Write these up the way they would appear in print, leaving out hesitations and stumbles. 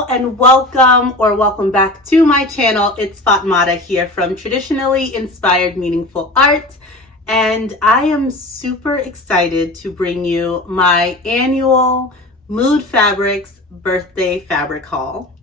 Hello and welcome back to my channel. It's Fatmata here from Traditionally Inspired Meaningful Art, and I am super excited to bring you my annual Mood Fabrics birthday fabric haul.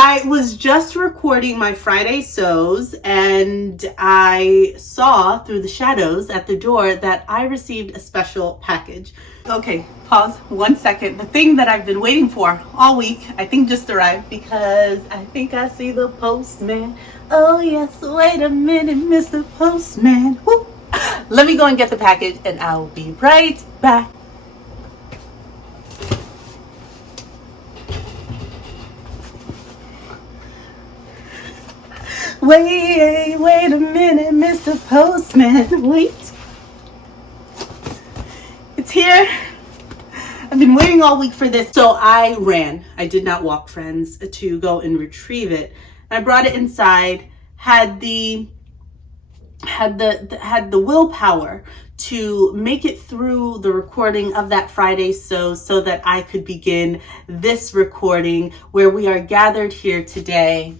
I was just recording my Friday sews and I saw through the shadows at the door that I received a special package. Okay, pause 1 second. The thing that I've been waiting for all week, I think just arrived because I think I see the postman. Oh yes, wait a minute, Mr. Postman. Woo. Let me go and get the package and I'll be right back. Wait a minute, Mr. Postman. Wait. It's here. I've been waiting all week for this. So I ran. I did not walk, friends, to go and retrieve it. I brought it inside, had the willpower to make it through the recording of that Friday so that I could begin this recording where we are gathered here today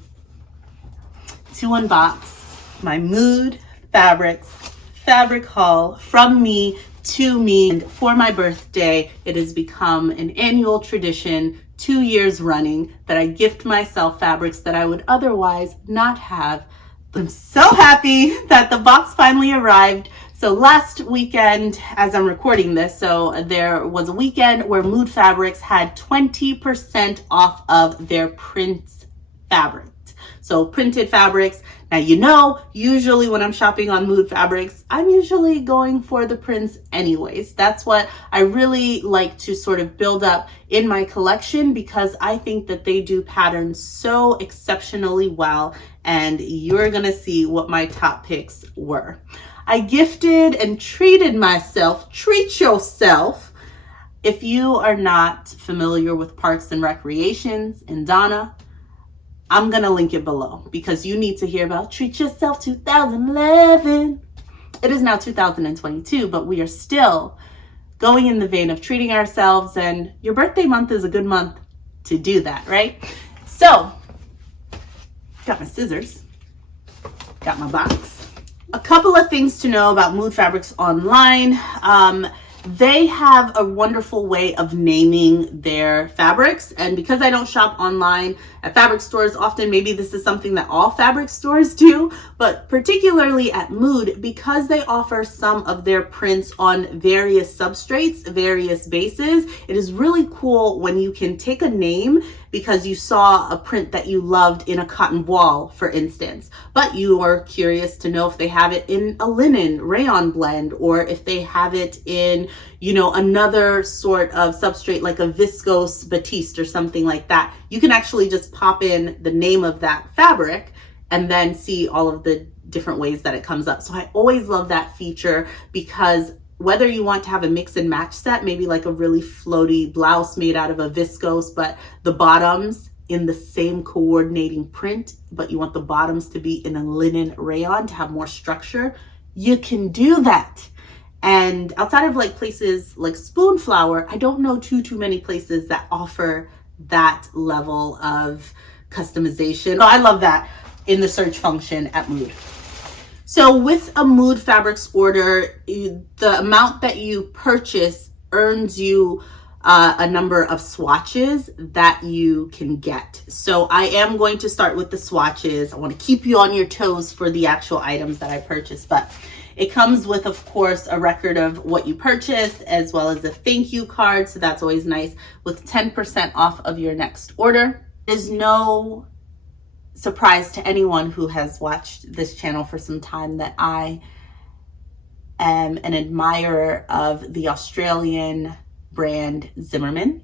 to unbox my Mood Fabrics fabric haul from me to me. And for my birthday, it has become an annual tradition, 2 years running, that I gift myself fabrics that I would otherwise not have. I'm so happy that the box finally arrived. So last weekend, as I'm recording this, so there was a weekend where Mood Fabrics had 20% off of their print fabric. So printed fabrics. Now, you know, usually when I'm shopping on Mood Fabrics, I'm usually going for the prints anyways. That's what I really like to sort of build up in my collection because I think that they do patterns so exceptionally well, and you're gonna see what my top picks were. I gifted and treated myself. Treat yourself. If you are not familiar with Parks and Recreations in Donna, I'm going to link it below because you need to hear about Treat Yourself 2011. It is now 2022, but we are still going in the vein of treating ourselves, and your birthday month is a good month to do that, right? So, got my scissors, got my box. A couple of things to know about Mood Fabrics online. They have a wonderful way of naming their fabrics, and because I don't shop online at fabric stores often, maybe this is something that all fabric stores do, but particularly at Mood, because they offer some of their prints on various substrates, various bases, it is really cool when you can take a name because you saw a print that you loved in a cotton voile, for instance, but you are curious to know if they have it in a linen rayon blend, or if they have it in, you know, another sort of substrate like a Viscose Batiste or something like that. You can actually just pop in the name of that fabric and then see all of the different ways that it comes up. So I always love that feature because whether you want to have a mix and match set, maybe like a really floaty blouse made out of a viscose, but the bottoms in the same coordinating print, but you want the bottoms to be in a linen rayon to have more structure, you can do that. And outside of like places like Spoonflower, I don't know too many places that offer that level of customization. So I love that in the search function at Mood. So with a Mood Fabrics order, the amount that you purchase earns you a number of swatches that you can get. So I am going to start with the swatches. I want to keep you on your toes for the actual items that I purchased, but it comes with, of course, a record of what you purchased as well as a thank you card. So that's always nice, with 10% off of your next order. There's no surprise to anyone who has watched this channel for some time that I am an admirer of the Australian brand Zimmermann.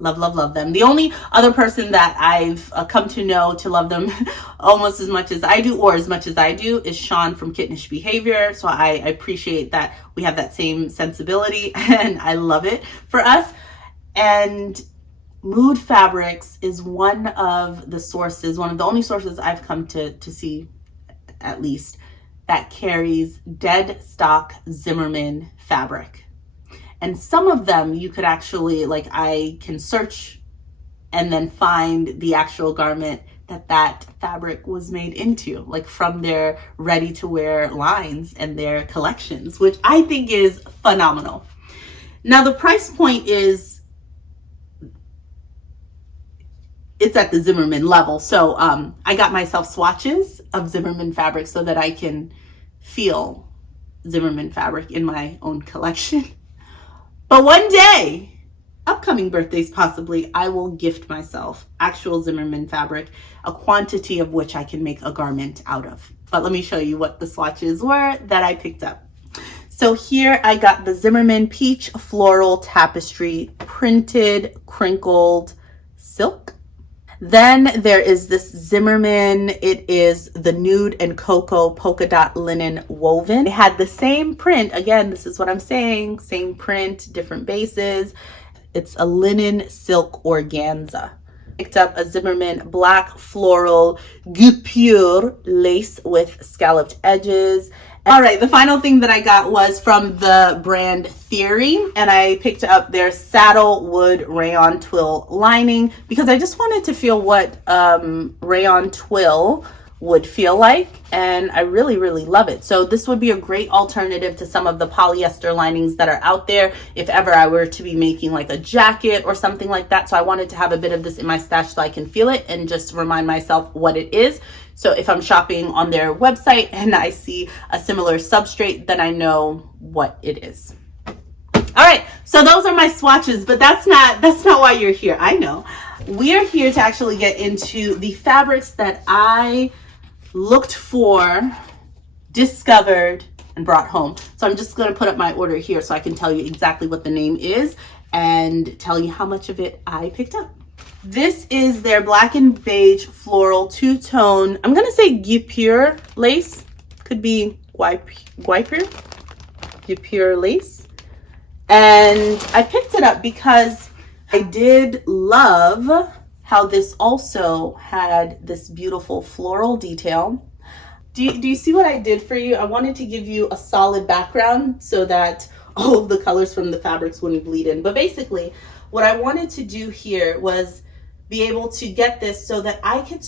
Love them. The only other person that I've come to know to love them almost as much as I do, or as much as I do, is Sean from Kittenish Behavior. So I appreciate that we have that same sensibility and I love it for us. And Mood Fabrics is one of the sources, one of the only sources I've come to see, at least, that carries dead stock Zimmermann fabric. And some of them you could actually, like, I can search and then find the actual garment that fabric was made into, like from their ready to wear lines and their collections, which I think is phenomenal. Now the price point is, it's at the Zimmermann level. So I got myself swatches of Zimmermann fabric so that I can feel Zimmermann fabric in my own collection. But one day, upcoming birthdays possibly, I will gift myself actual Zimmermann fabric, a quantity of which I can make a garment out of. But let me show you what the swatches were that I picked up. So here I got the Zimmermann Peach Floral Tapestry Printed Crinkled Silk. Then there is this Zimmermann, it is the Nude and Cocoa Polka Dot Linen Woven. It had the same print, again, this is what I'm saying, same print, different bases. It's a linen silk organza. Picked up a Zimmermann Black Floral Guipure Lace with scalloped edges. All right, the final thing that I got was from the brand Theory, and I picked up their Saddle Wood Rayon Twill lining because I just wanted to feel what rayon twill would feel like, and I really love it. So this would be a great alternative to some of the polyester linings that are out there if ever I were to be making like a jacket or something like that. So I wanted to have a bit of this in my stash so I can feel it and just remind myself what it is. So if I'm shopping on their website and I see a similar substrate, then I know what it is. All right, so those are my swatches, but that's not why you're here. I know. We are here to actually get into the fabrics that I looked for, discovered, and brought home. So I'm just going to put up my order here so I can tell you exactly what the name is and tell you how much of it I picked up. This is their Black and Beige Floral Two-Tone, I'm going to say Guipure Lace. Could be Guipure Lace. And I picked it up because I did love how this also had this beautiful floral detail. Do you see what I did for you? I wanted to give you a solid background so that all of the colors from the fabrics wouldn't bleed in. But basically, what I wanted to do here was be able to get this so that I could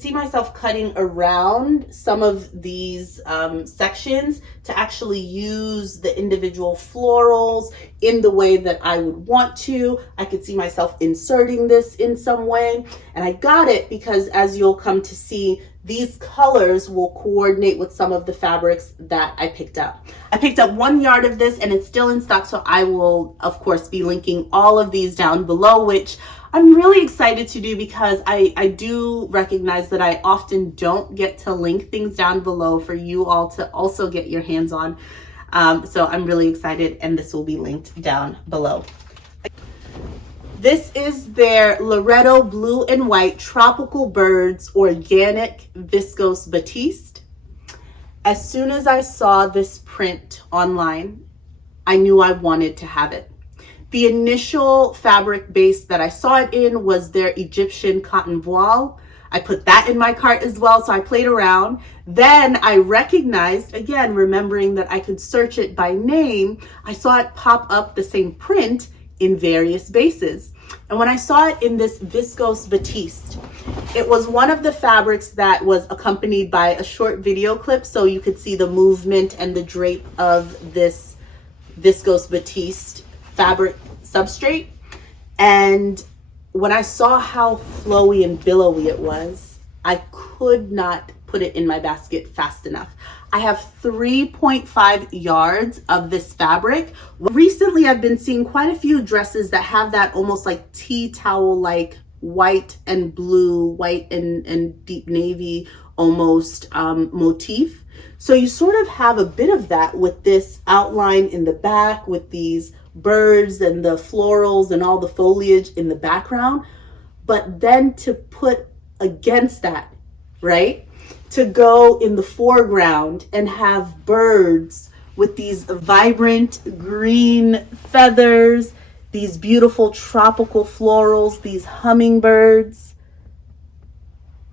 see myself cutting around some of these sections to actually use the individual florals in the way that I would want to. I could see myself inserting this in some way. And I got it because, as you'll come to see, these colors will coordinate with some of the fabrics that I picked up. I picked up 1 yard of this and it's still in stock. So I will, of course, be linking all of these down below, which I'm really excited to do because I do recognize that I often don't get to link things down below for you all to also get your hands on. So I'm really excited, and this will be linked down below. This is their Loreto Blue and White Tropical Birds Organic Viscose Batiste. As soon as I saw this print online, I knew I wanted to have it. The initial fabric base that I saw it in was their Egyptian cotton voile. I put that in my cart as well, so I played around. Then I recognized, again, remembering that I could search it by name, I saw it pop up the same print in various bases. And when I saw it in this Viscose Batiste, it was one of the fabrics that was accompanied by a short video clip, so you could see the movement and the drape of this Viscose Batiste fabric substrate. And when I saw how flowy and billowy it was, I could not put it in my basket fast enough. I have 3.5 yards of this fabric. Recently, I've been seeing quite a few dresses that have that almost like tea towel like white and blue, white and deep navy almost motif. So you sort of have a bit of that with this outline in the back with these birds and the florals and all the foliage in the background. But then to put against that, right? To go in the foreground and have birds with these vibrant green feathers, these beautiful tropical florals, these hummingbirds,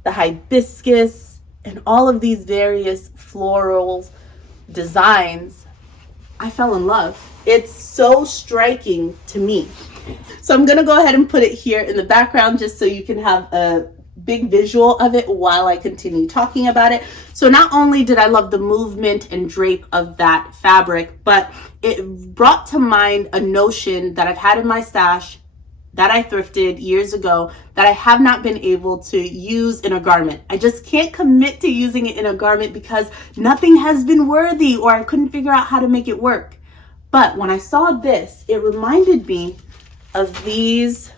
the hibiscus, and all of these various floral designs, I fell in love. It's so striking to me. So I'm gonna go ahead and put it here in the background just so you can have a big visual of it while I continue talking about it. So not only did I love the movement and drape of that fabric, but it brought to mind a notion that I've had in my stash that I thrifted years ago that I have not been able to use in a garment. I just can't commit to using it in a garment because nothing has been worthy, or I couldn't figure out how to make it work. But when I saw this, it reminded me of these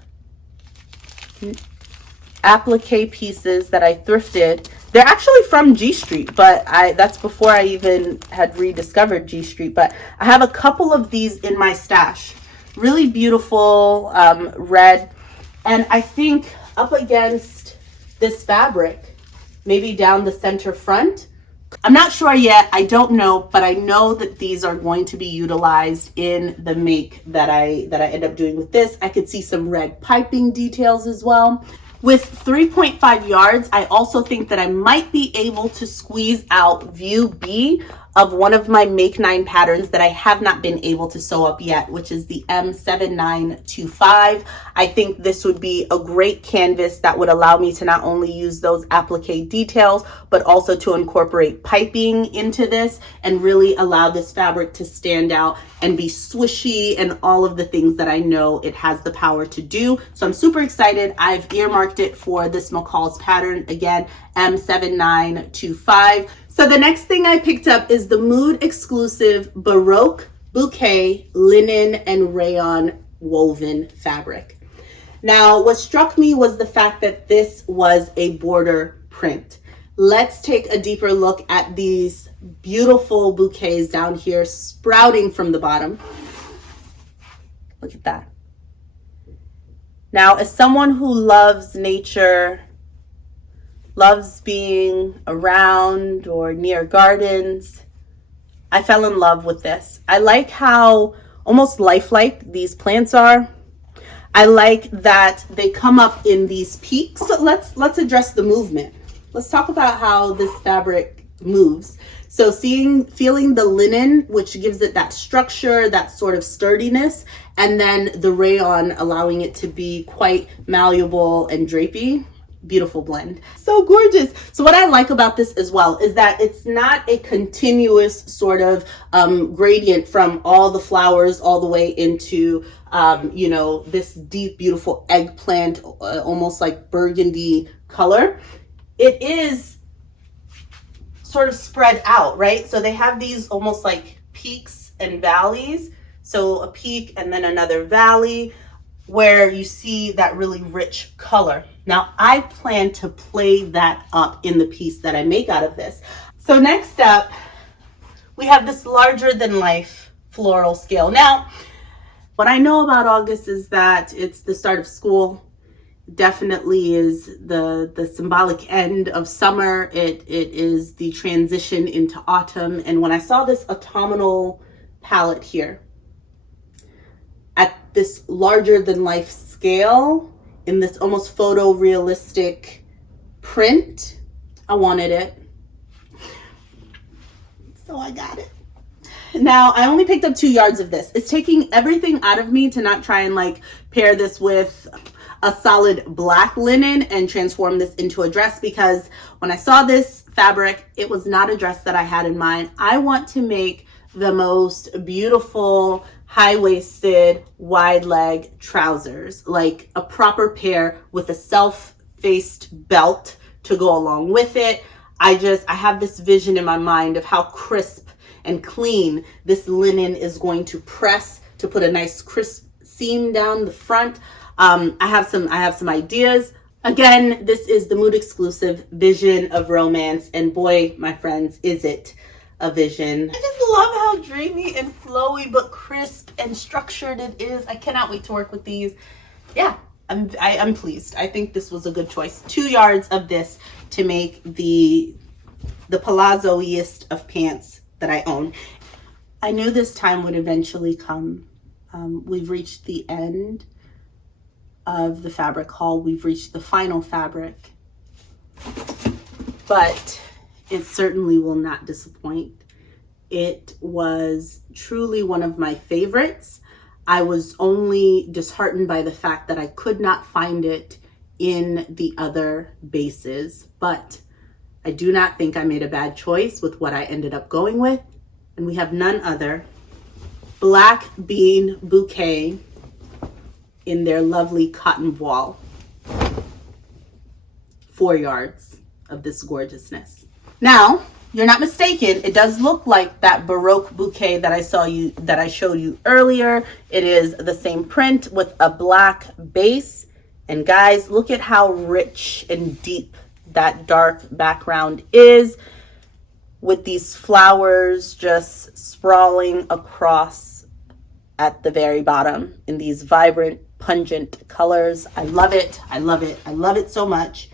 applique pieces that I thrifted. They're actually from G Street, but that's before I even had rediscovered G Street. But I have a couple of these in my stash. Really beautiful red. And I think up against this fabric, maybe down the center front, I'm not sure yet, I don't know, but I know that these are going to be utilized in the make that I end up doing with this. I could see some red piping details as well. With 3.5 yards, I also think that I might be able to squeeze out view B of one of my Make 9 patterns that I have not been able to sew up yet, which is the M7925. I think this would be a great canvas that would allow me to not only use those applique details, but also to incorporate piping into this and really allow this fabric to stand out and be swishy and all of the things that I know it has the power to do. So I'm super excited. I've earmarked it for this McCall's pattern, again, M7925. So the next thing I picked up is the Mood exclusive Baroque Bouquet linen and rayon woven fabric. Now, what struck me was the fact that this was a border print. Let's take a deeper look at these beautiful bouquets down here sprouting from the bottom. Look at that. Now, as someone who loves nature, loves being around or near gardens, I fell in love with this. I like how almost lifelike these plants are. I like that they come up in these peaks. So let's address the movement. Let's talk about how this fabric moves. So feeling the linen, which gives it that structure, that sort of sturdiness, and then the rayon allowing it to be quite malleable and drapey. Beautiful blend. So gorgeous. So what I like about this as well is that it's not a continuous sort of gradient from all the flowers all the way into, you know, this deep, beautiful eggplant, almost like burgundy color. It is sort of spread out, right? So they have these almost like peaks and valleys. So a peak and then another valley where you see that really rich color. Now, I plan to play that up in the piece that I make out of this. So next up, we have this larger than life floral scale. Now, what I know about August is that it's the start of school. Definitely is the symbolic end of summer. It is the transition into autumn. And when I saw this autumnal palette here, at this larger than life scale, in this almost photorealistic print, I wanted it. So I got it. Now, I only picked up 2 yards of this. It's taking everything out of me to not try and like pair this with a solid black linen and transform this into a dress, because when I saw this fabric, it was not a dress that I had in mind. I want to make the most beautiful high-waisted wide leg trousers, like a proper pair with a self-faced belt to go along with it. I have this vision in my mind of how crisp and clean this linen is going to press to put a nice crisp seam down the front. I have some ideas. Again, this is the Mood exclusive Vision of Romance, and boy, my friends, is it a vision. I just love how dreamy and flowy but crisp and structured it is. I cannot wait to work with these. Yeah, I'm pleased. I think this was a good choice. 2 yards of this to make the palazzo-iest of pants that I own. I knew this time would eventually come. We've reached the end of the fabric haul. We've reached the final fabric. But it certainly will not disappoint. It was truly one of my favorites. I was only disheartened by the fact that I could not find it in the other bases, but I do not think I made a bad choice with what I ended up going with. And we have none other, Black Bean Bouquet in their lovely cotton voile. 4 yards of this gorgeousness. Now, you're not mistaken, it does look like that Baroque bouquet that I showed you earlier. It is the same print with a black base. And guys, look at how rich and deep that dark background is, with these flowers just sprawling across at the very bottom in these vibrant, pungent colors. I love it. I love it. I love it so much.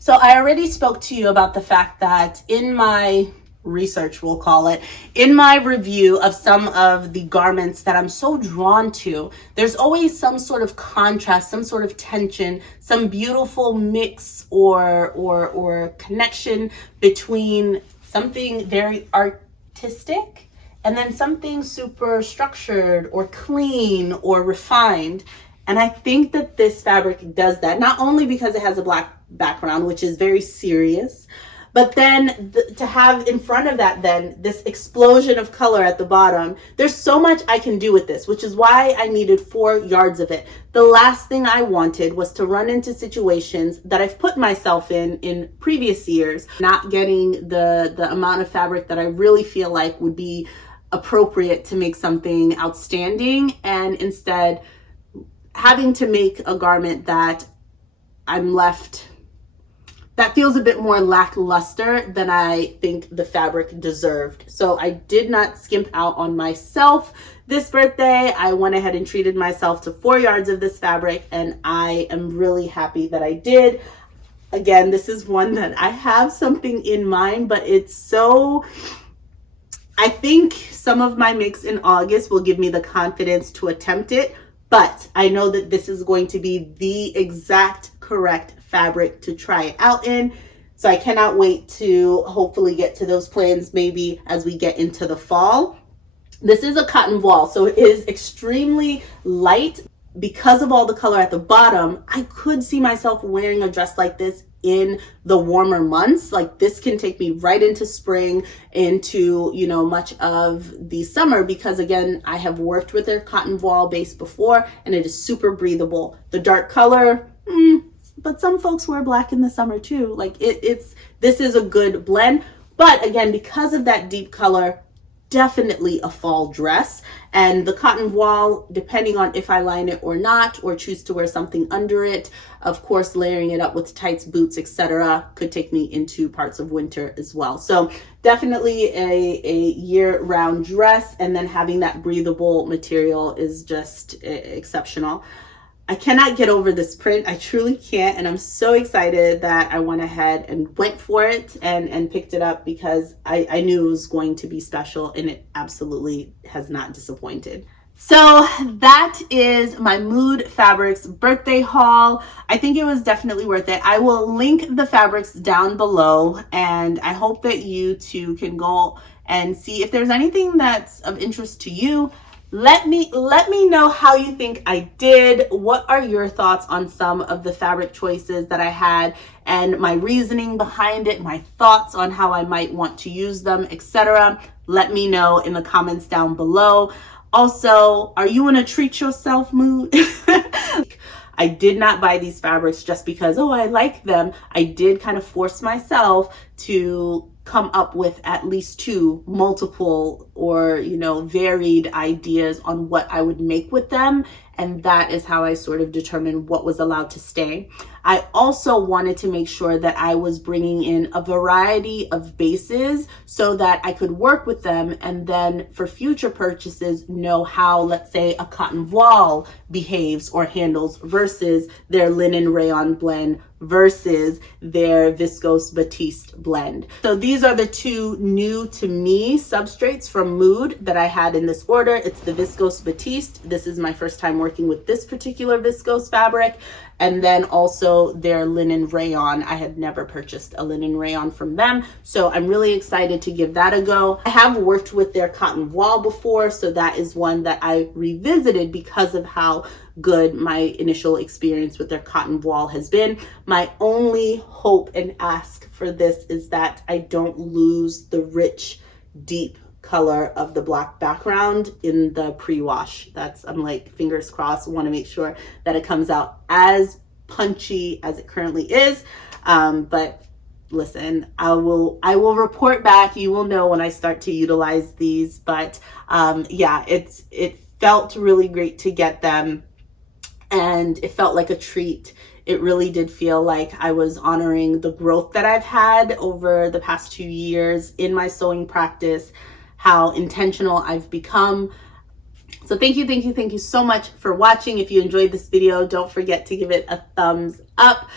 So I already spoke to you about the fact that in my research, we'll call it, in my review of some of the garments that I'm so drawn to, there's always some sort of contrast, some sort of tension, some beautiful mix or connection between something very artistic and then something super structured or clean or refined. And I think that this fabric does that, not only because it has a black background, which is very serious, but then to have in front of that then this explosion of color at the bottom. There's so much I can do with this, which is why I needed 4 yards of it. The last thing I wanted was to run into situations that I've put myself in previous years, not getting the amount of fabric that I really feel like would be appropriate to make something outstanding, and instead having to make a garment that I'm left, that feels a bit more lackluster than I think the fabric deserved. So I did not skimp out on myself this birthday. I went ahead and treated myself to 4 yards of this fabric, and I am really happy that I did. Again, this is one that I have something in mind, but it's so, I think some of my mix in August will give me the confidence to attempt it, but I know that this is going to be the exact correct fabric to try it out in. So I cannot wait to hopefully get to those plans maybe as we get into the fall. This is a cotton voile, so it is extremely light. Because of all the color at the bottom, I could see myself wearing a dress like this in the warmer months. Like, this can take me right into spring, into, you know, much of the summer, because again, I have worked with their cotton voile base before and it is super breathable. The dark color, but some folks wear black in the summer too. Like, this is a good blend. But again, because of that deep color, definitely a fall dress. And the cotton voile, depending on if I line it or not, or choose to wear something under it, of course layering it up with tights, boots, etc., could take me into parts of winter as well. So definitely a year-round dress, and then having that breathable material is just exceptional. I cannot get over this print. I truly can't. And I'm so excited that I went ahead and went for it and picked it up, because I knew it was going to be special, and it absolutely has not disappointed. So that is my Mood Fabrics birthday haul. I think it was definitely worth it. I will link the fabrics down below, and I hope that you too can go and see if there's anything that's of interest to you. Let me know how you think I did. What are your thoughts on some of the fabric choices that I had, and my reasoning behind it, my thoughts on how I might want to use them, etc. Let me know in the comments down below. Also, are you in a treat yourself mood? I did not buy these fabrics just because, oh, I like them. I did kind of force myself to come up with at least 2 multiple or, you know, varied ideas on what I would make with them. And that is how I sort of determined what was allowed to stay. I also wanted to make sure that I was bringing in a variety of bases so that I could work with them, and then for future purchases know how, let's say, a cotton voile behaves or handles versus their linen rayon blend versus their viscose Batiste blend. So these are the 2 new to me substrates from Mood that I had in this order. It's the viscose Batiste. This is my first time working with this particular viscose fabric, And then also their linen rayon. I had never purchased a linen rayon from them, so I'm really excited to give that a go. I have worked with their cotton voile before, so that is one that I revisited because of how good my initial experience with their cotton voile has been. My only hope and ask for this is that I don't lose the rich, deep color of the black background in the pre-wash. I'm like, fingers crossed, want to make sure that it comes out as punchy as it currently is. But listen, I will report back. You will know when I start to utilize these. But yeah, it felt really great to get them, and it felt like a treat. It really did feel like I was honoring the growth that I've had over the past 2 years in my sewing practice, how intentional I've become. So thank you so much for watching. If you enjoyed this video, don't forget to give it a thumbs up.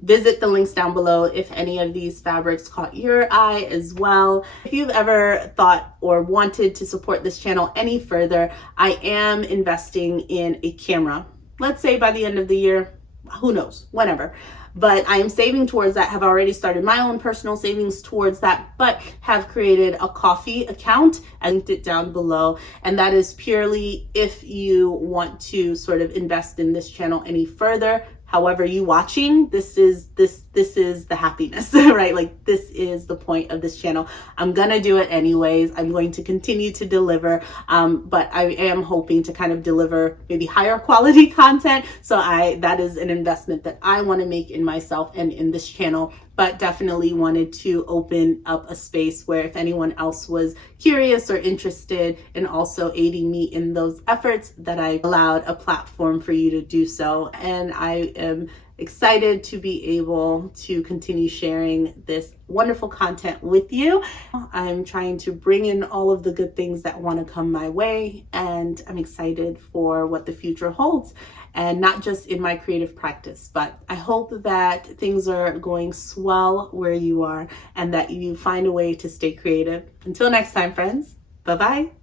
Visit the links down below if any of these fabrics caught your eye as well. If you've ever thought or wanted to support this channel any further, I am investing in a camera. Let's say by the end of the year, who knows, whenever. But I am saving towards that, have already started my own personal savings towards that, but have created a Ko-fi account and linked it down below. And that is purely if you want to sort of invest in this channel any further. However you watching, this is the happiness, right? Like, this is the point of this channel. I'm gonna do it anyways. I'm going to continue to deliver, but I am hoping to kind of deliver maybe higher quality content. So that is an investment that I want to make in myself and in this channel, but definitely wanted to open up a space where if anyone else was curious or interested in also aiding me in those efforts, that I allowed a platform for you to do so. And I am excited to be able to continue sharing this wonderful content with you. I'm trying to bring in all of the good things that want to come my way, and I'm excited for what the future holds. And not just in my creative practice, but I hope that things are going swell where you are and that you find a way to stay creative. Until next time, friends, bye-bye.